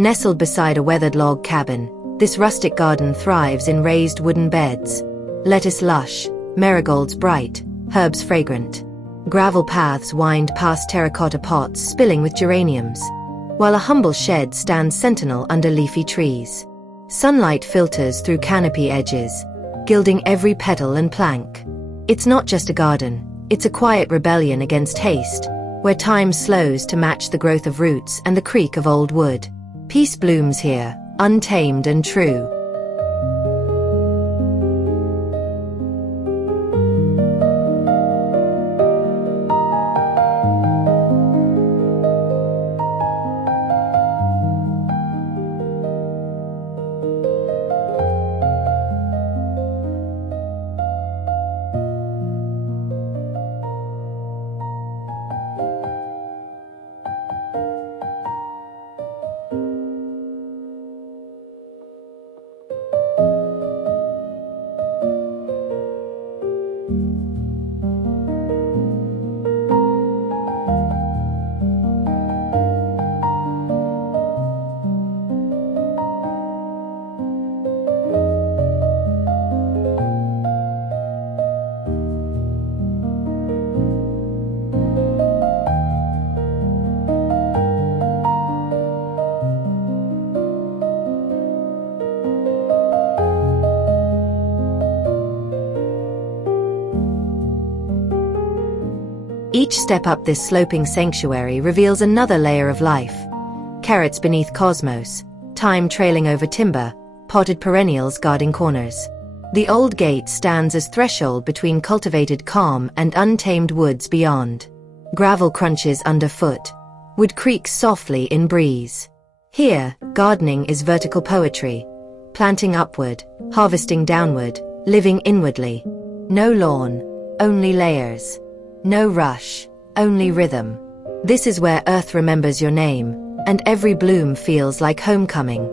Nestled beside a weathered log cabin, this rustic garden thrives in raised wooden beds. Lettuce lush, marigolds bright, herbs fragrant. Gravel paths wind past terracotta pots spilling with geraniums, while a humble shed stands sentinel under leafy trees. Sunlight filters through canopy edges, gilding every petal and plank. It's not just a garden, it's a quiet rebellion against haste, where time slows to match the growth of roots and the creak of old wood. Peace blooms here, untamed and true. Each step up this sloping sanctuary reveals another layer of life. Carrots beneath cosmos, thyme trailing over timber, potted perennials guarding corners. The old gate stands as threshold between cultivated calm and untamed woods beyond. Gravel crunches underfoot. Wood creaks softly in breeze. Here, gardening is vertical poetry. Planting upward, harvesting downward, living inwardly. No lawn, only layers. No rush, only rhythm. This is where earth remembers your name, and every bloom feels like homecoming.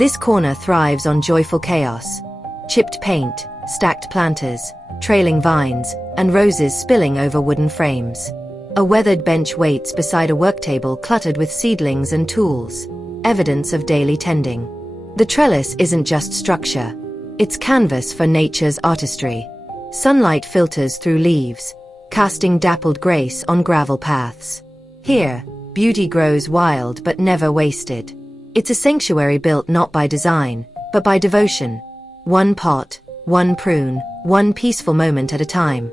This corner thrives on joyful chaos. Chipped paint, stacked planters, trailing vines, and roses spilling over wooden frames. A weathered bench waits beside a work table cluttered with seedlings and tools, evidence of daily tending. The trellis isn't just structure, it's canvas for nature's artistry. Sunlight filters through leaves, casting dappled grace on gravel paths. Here, beauty grows wild but never wasted. It's a sanctuary built not by design, but by devotion. One pot, one prune, one peaceful moment at a time.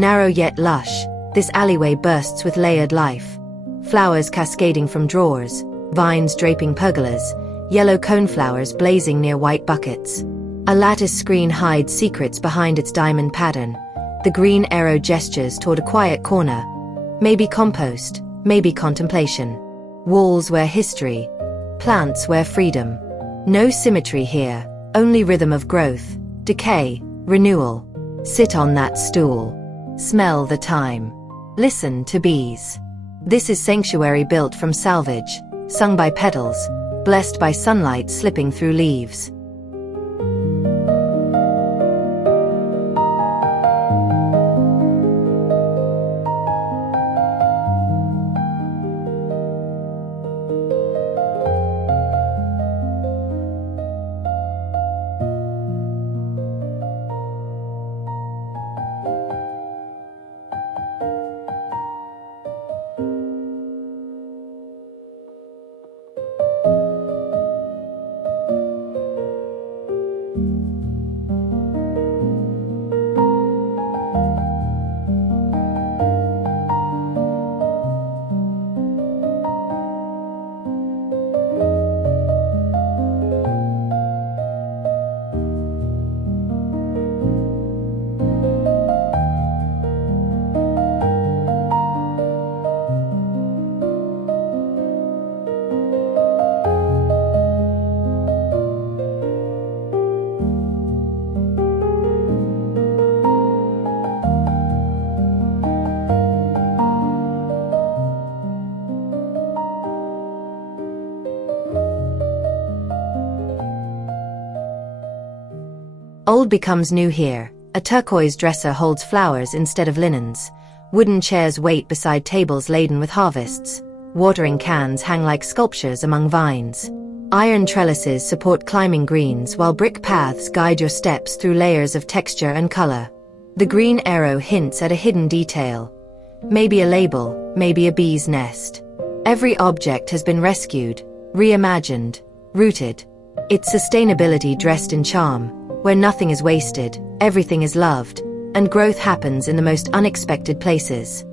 Narrow yet lush, this alleyway bursts with layered life. Flowers cascading from drawers, vines draping pergolas, yellow coneflowers blazing near white buckets. A lattice screen hides secrets behind its diamond pattern. The green arrow gestures toward a quiet corner. Maybe compost, maybe contemplation. Walls where history, plants where freedom. No symmetry here, only rhythm of growth, decay, renewal. Sit on that stool. Smell the thyme. Listen to bees. This is sanctuary built from salvage, sung by petals, blessed by sunlight slipping through leaves. Old becomes new here. A turquoise dresser holds flowers instead of linens. Wooden chairs wait beside tables laden with harvests. Watering cans hang like sculptures among vines. Iron trellises support climbing greens, while brick paths guide your steps through layers of texture and color. The green arrow hints at a hidden detail. Maybe a label, maybe a bee's nest. Every object has been rescued, reimagined, rooted. It's sustainability dressed in charm. Where nothing is wasted, everything is loved, and growth happens in the most unexpected places.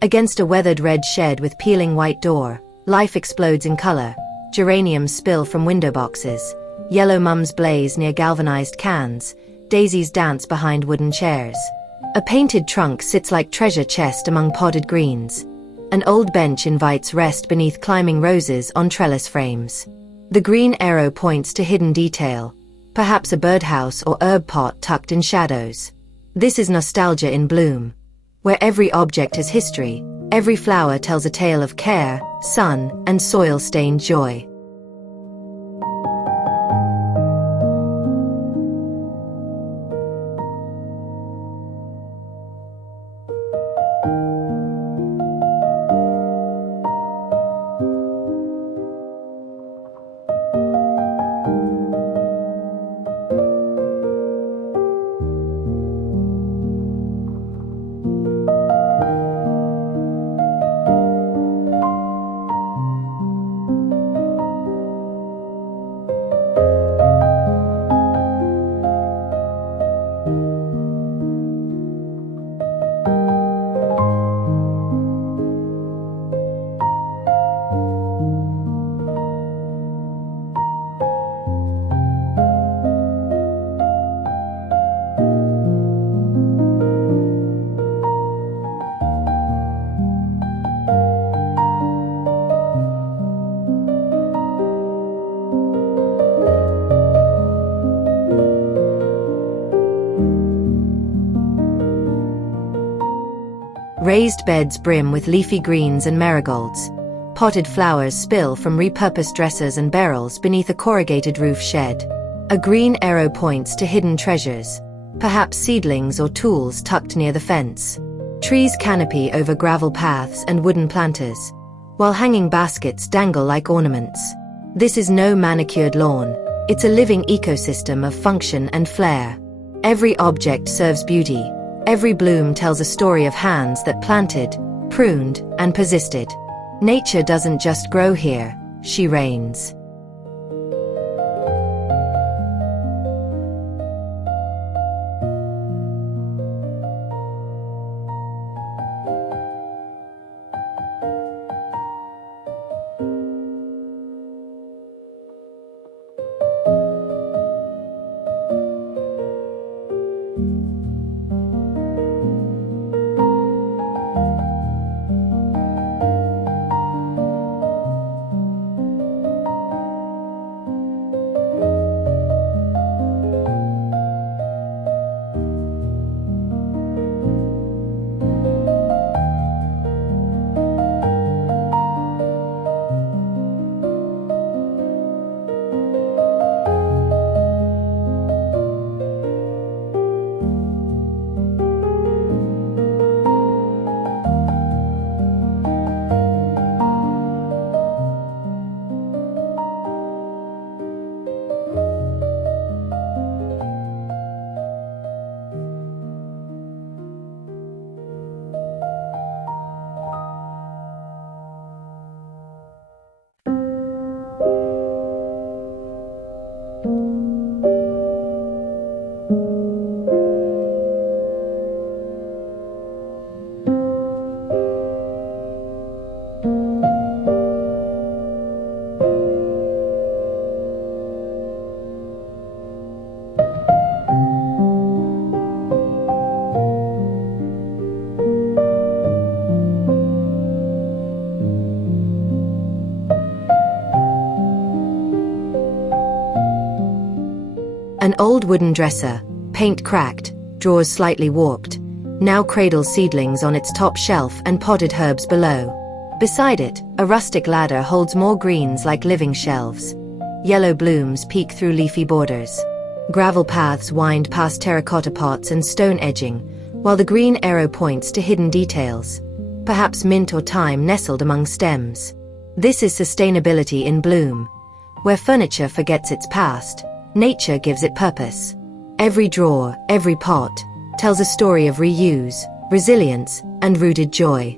Against a weathered red shed with peeling white door, life explodes in color. Geraniums spill from window boxes. Yellow mums blaze near galvanized cans. Daisies dance behind wooden chairs. A painted trunk sits like treasure chest among potted greens. An old bench invites rest beneath climbing roses on trellis frames. The green arrow points to hidden detail, perhaps a birdhouse or herb pot tucked in shadows. This is nostalgia in bloom. Where every object has history, every flower tells a tale of care, sun, and soil-stained joy. Raised beds brim with leafy greens and marigolds. Potted flowers spill from repurposed dressers and barrels beneath a corrugated roof shed. A green arrow points to hidden treasures, perhaps seedlings or tools tucked near the fence. Trees canopy over gravel paths and wooden planters, while hanging baskets dangle like ornaments. This is no manicured lawn, it's a living ecosystem of function and flair. Every object serves beauty, every bloom tells a story of hands that planted, pruned, and persisted. Nature doesn't just grow here, she reigns. An old wooden dresser, paint cracked, drawers slightly warped, now cradles seedlings on its top shelf and potted herbs below. Beside it, a rustic ladder holds more greens like living shelves. Yellow blooms peek through leafy borders. Gravel paths wind past terracotta pots and stone edging, while the green arrow points to hidden details, perhaps mint or thyme nestled among stems. This is sustainability in bloom. Where furniture forgets its past, nature gives it purpose. Every drawer, every pot, tells a story of reuse, resilience, and rooted joy.